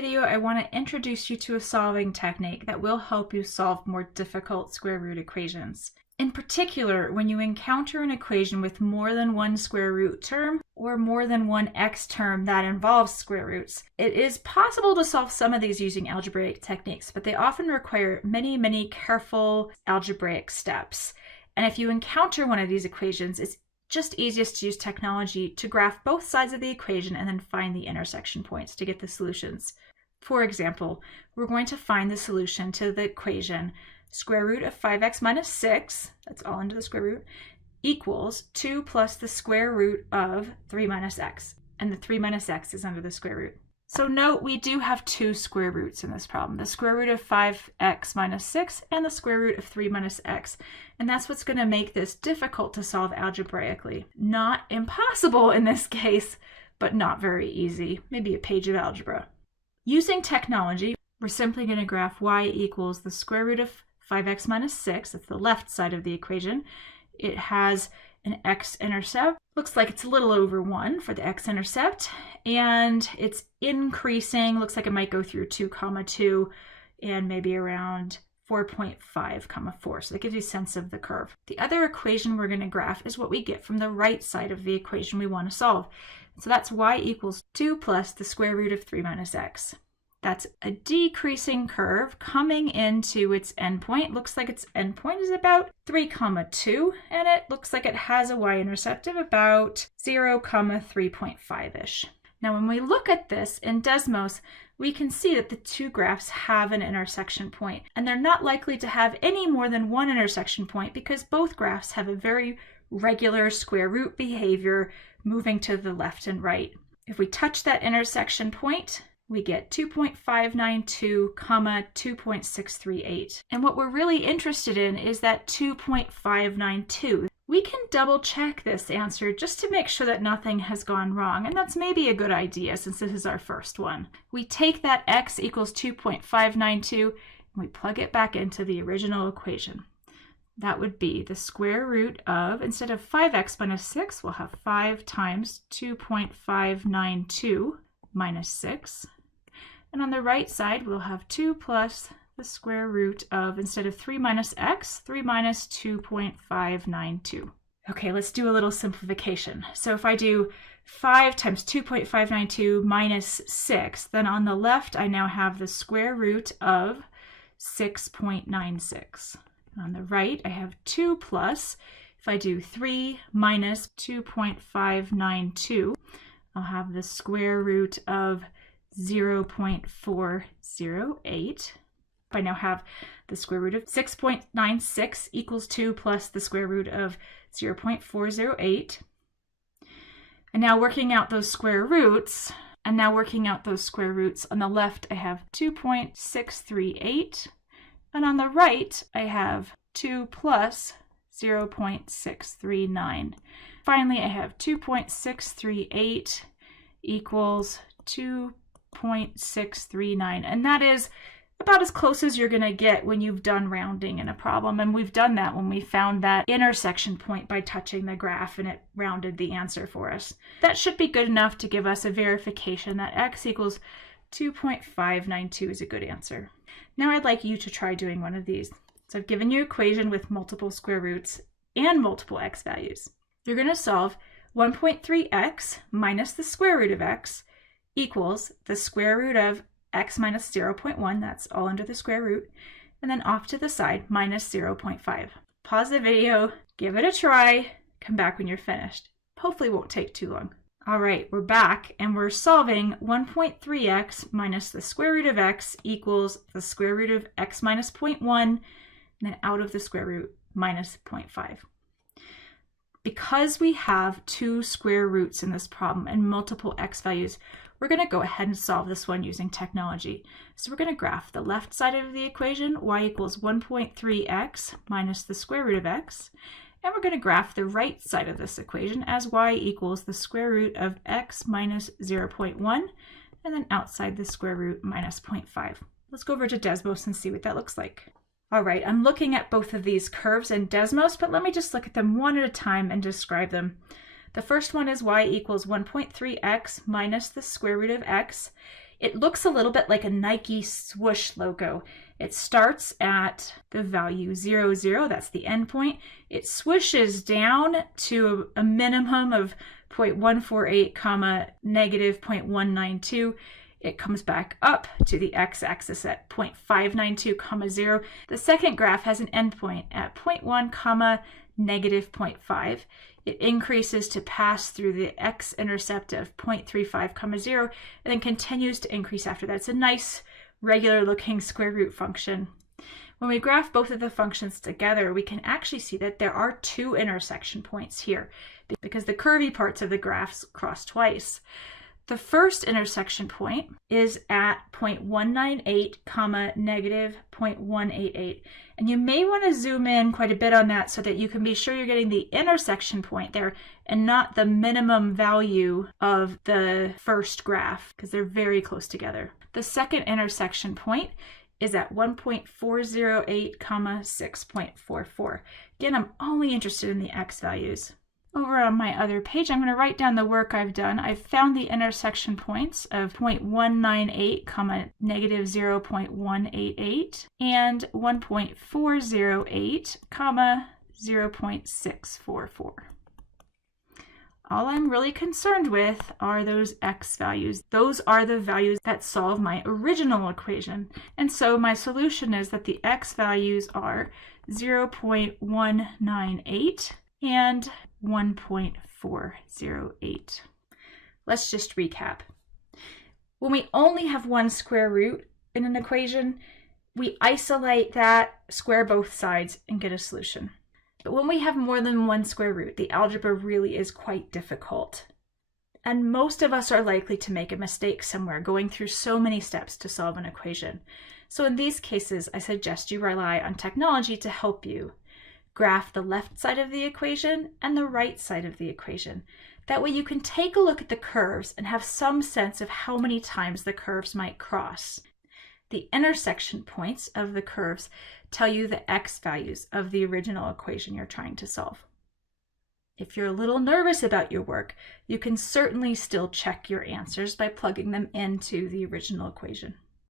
video, I want to introduce you to a solving technique that will help you solve more difficult square root equations. In particular, when you encounter an equation with more than one square root term or more than one x term that involves square roots, it is possible to solve some of these using algebraic techniques, but they often require many careful algebraic steps. And if you encounter one of these equations, it's just easiest to use technology to graph both sides of the equation and then find the intersection points to get the solutions. For example, we're going to find the solution to the equation square root of 5x minus 6, that's all under the square root, equals 2 plus the square root of 3 minus x. And the 3 minus x is under the square root. So note we do have two square roots in this problem, the square root of 5x minus 6 and the square root of 3 minus x. And that's what's going to make this difficult to solve algebraically. Not impossible in this case, but not very easy. Maybe a page of algebra. Using technology, we're simply going to graph y equals the square root of 5x minus 6. That's the left side of the equation. It has an x-intercept. Looks like it's a little over 1 for the x-intercept, and it's increasing. Looks like it might go through 2, 2, and maybe around 4.5, 4. So that gives you a sense of the curve. The other equation we're going to graph is what we get from the right side of the equation we want to solve. So that's y equals 2 plus the square root of 3 minus x. That's a decreasing curve coming into its endpoint. Looks like its endpoint is about 3, 2, and it looks like it has a y-intercept of about 0, 3.5-ish. Now when we look at this in Desmos, we can see that the two graphs have an intersection point, and they're not likely to have any more than one intersection point because both graphs have a very regular square root behavior moving to the left and right. If we touch that intersection point, we get 2.592, 2.638. And what we're really interested in is that 2.592. We can double check this answer just to make sure that nothing has gone wrong, and that's maybe a good idea since this is our first one. We take that x equals 2.592 and we plug it back into the original equation. That would be the square root of, instead of 5x minus 6, we'll have 5 times 2.592 minus 6. And on the right side, we'll have 2 plus the square root of, instead of 3 minus x, 3 minus 2.592. Okay, let's do a little simplification. So if I do 5 times 2.592 minus 6, then on the left, I now have the square root of 6.96. On the right, I have 2 plus, if I do 3 minus 2.592, I'll have the square root of 0.408. I now have the square root of 6.96 equals 2 plus the square root of 0.408. And now working out those square roots, on the left I have 2.638, and on the right I have 2 plus 0.639. Finally, I have 2.638 equals 2.639, and that is about as close as you're going to get when you've done rounding in a problem, and we've done that when we found that intersection point by touching the graph and it rounded the answer for us. That should be good enough to give us a verification that x equals 2.592 is a good answer. Now I'd like you to try doing one of these. So I've given you an equation with multiple square roots and multiple x values. You're going to solve 1.3x minus the square root of x equals the square root of x minus 0.1, that's all under the square root, and then off to the side, minus 0.5. Pause the video, give it a try, come back when you're finished. Hopefully it won't take too long. All right, we're back, and we're solving 1.3x minus the square root of x equals the square root of x minus 0.1, and then out of the square root, minus 0.5. Because we have two square roots in this problem and multiple x values, we're going to go ahead and solve this one using technology. So we're going to graph the left side of the equation, y equals 1.3x minus the square root of x, and we're going to graph the right side of this equation as y equals the square root of x minus 0.1, and then outside the square root minus 0.5. Let's go over to Desmos and see what that looks like. All right, I'm looking at both of these curves in Desmos, but let me just look at them one at a time and describe them. The first one is y equals 1.3x minus the square root of x It looks a little bit like a Nike swoosh logo. It starts at the value 0, 0, that's the endpoint. It swishes down to a minimum of 0.148, comma, negative 0.192. It comes back up to the x-axis at 0.592, comma, 0. The second graph has an endpoint at 0.1, comma, negative 0.5. It increases to pass through the x-intercept of 0.35, comma, 0, and then continues to increase after that. It's a nice, regular-looking square root function. When we graph both of the functions together, we can actually see that there are two intersection points here because the curvy parts of the graphs cross twice. The first intersection point is at 0.198, comma, negative 0.188. And you may want to zoom in quite a bit on that so that you can be sure you're getting the intersection point there and not the minimum value of the first graph, because they're very close together. The second intersection point is at 1.408, comma, 6.44. Again, I'm only interested in the x values. Over on my other page, I'm going to write down the work I've done. I've found the intersection points of 0.198, comma, negative 0.188 and 1.408, comma, 0.644. All I'm really concerned with are those x values. Those are the values that solve my original equation. And so my solution is that the x values are 0.198 and 1.408. Let's just recap. When we only have one square root in an equation, we isolate that, square both sides, and get a solution. But when we have more than one square root, the algebra really is quite difficult. And most of us are likely to make a mistake somewhere going through so many steps to solve an equation. So in these cases, I suggest you rely on technology to help you. Graph the left side of the equation and the right side of the equation. That way you can take a look at the curves and have some sense of how many times the curves might cross. The intersection points of the curves tell you the x values of the original equation you're trying to solve. If you're a little nervous about your work, you can certainly still check your answers by plugging them into the original equation.